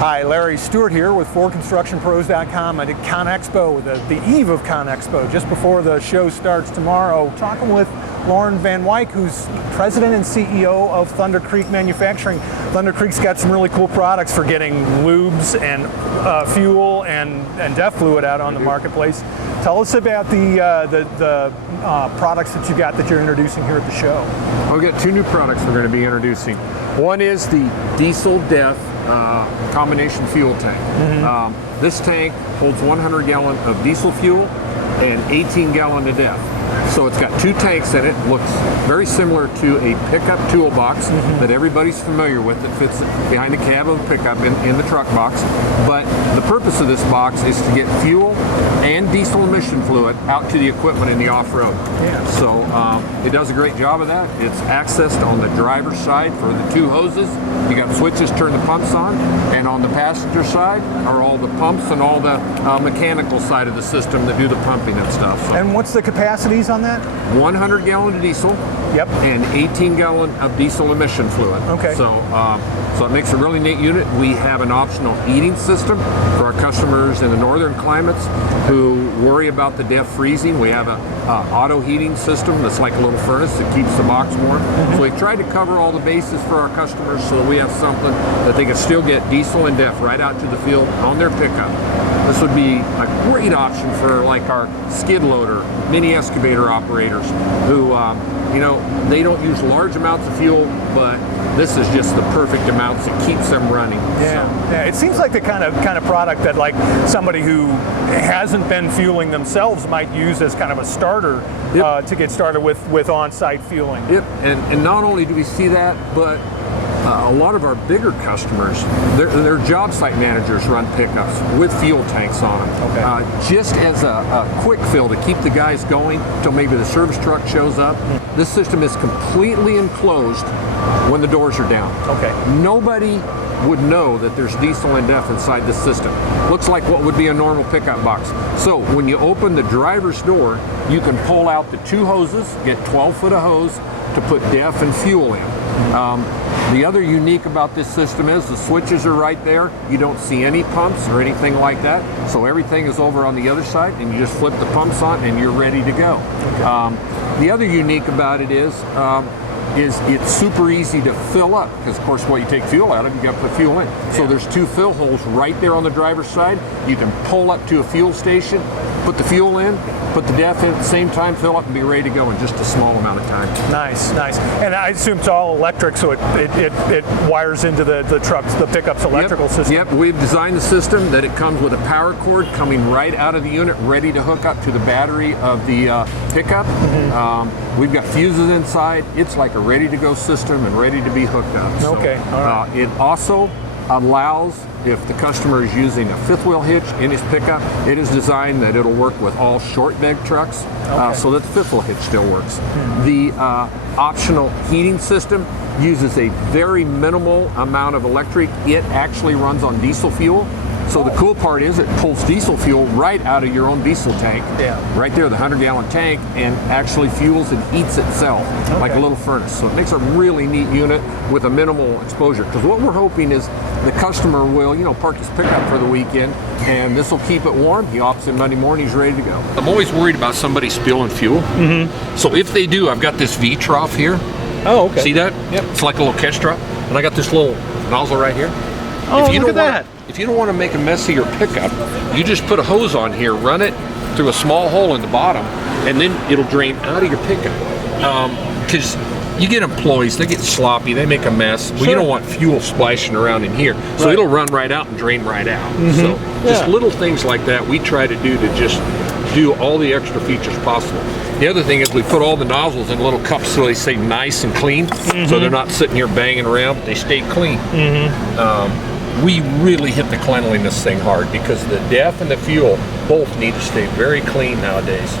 Hi, Larry Stewart here with FordConstructionPros.com at ConExpo, the eve of ConExpo, just before the show starts tomorrow. Talking with Lauren Van Wyk, who's president and CEO of Thunder Creek Manufacturing. Thunder Creek's got some really cool products for getting lubes and fuel and DEF fluid out on the marketplace. Tell us about the products that you got that you're introducing here at the show. Well, we've got two new products we're going to be introducing. One is the diesel DEF combination fuel tank. This tank holds 100 gallon of diesel fuel and 18 gallon of DEF. So it's got two tanks in it. Looks very similar to a pickup toolbox that everybody's familiar with, that fits behind the cab of a pickup in the truck box. But the purpose of this box is to get fuel and diesel emission fluid out to the equipment in the off-road. Yeah. So it does a great job of that. It's accessed on the driver's side for the two hoses. You got switches, turn the pumps on, and on the passenger side are all the pumps and all the mechanical side of the system that do the pumping and stuff. So And what's the capacities on that? 100 gallon of diesel. Yep. And 18 gallon of diesel emission fluid. Okay. So it makes a really neat unit. We have an optional heating system for our customers in the northern climates who worry about the DEF freezing. We have a auto heating system that's like a little furnace that keeps the box warm. So we've tried to cover all the bases for our customers so that we have something that they can still get diesel and DEF right out to the field on their pickup. This would be a great option for like our skid loader, mini excavator operators who they don't use large amounts of fuel, but this is just the perfect amounts that keeps them running. Yeah, it seems like the kind of product that like somebody who hasn't been fueling themselves might use as kind of a starter to get started with on-site fueling. Yep, and not only do we see that, but a lot of our bigger customers, their job site managers run pickups with fuel tanks on them. Okay. Just as a quick fill to keep the guys going until maybe the service truck shows up. This system is completely enclosed when the doors are down. Okay. Nobody would know that there's diesel and DEF inside the system. Looks like what would be a normal pickup box. So when you open the driver's door, you can pull out the two hoses, get 12 foot of hose to put DEF and fuel in. The other unique about this system is the switches are right there. You don't see any pumps or anything like that. So everything is over on the other side and you just flip the pumps on and you're ready to go. The other unique about it is it's super easy to fill up because of course what you take fuel out of, you got to put fuel in. So there's two fill holes right there on the driver's side. You can pull up to a fuel station, put the fuel in, put the DEF in at the same time, fill up and be ready to go in just a small amount of time. Nice. And I assume it's all electric, so it wires into the trucks, the pickup's electrical system. Yep, we've designed the system that it comes with a power cord coming right out of the unit, ready to hook up to the battery of the pickup. We've got fuses inside. It's like a ready-to-go system and ready to be hooked up. So, okay, all right. It also allows, if the customer is using a fifth wheel hitch in his pickup, it is designed that it'll work with all short bed trucks, so that the fifth wheel hitch still works. The optional heating system uses a very minimal amount of electric. It actually runs on diesel fuel. So the cool part is it pulls diesel fuel right out of your own diesel tank, right there, the 100-gallon tank, and actually fuels and heats itself like a little furnace. So it makes a really neat unit with a minimal exposure. Because what we're hoping is the customer will, park his pickup for the weekend, and this will keep it warm. He hops in Monday morning, he's ready to go. I'm always worried about somebody spilling fuel. So if they do, I've got this V-trough here. Oh, okay. See that? Yep. It's like a little catch trough, and I got this little nozzle right here. Oh, look at that. If you don't want to make a mess of your pickup, you just put a hose on here, run it through a small hole in the bottom, and then it'll drain out of your pickup. Because you get employees, they get sloppy, they make a mess. Well, you don't want fuel splashing around in here. So it'll run right out and drain right out. So just little things like that we try to do to just do all the extra features possible. The other thing is we put all the nozzles in little cups so they stay nice and clean. So they're not sitting here banging around, but they stay clean. We really hit the cleanliness thing hard because the DEF and the fuel both need to stay very clean nowadays.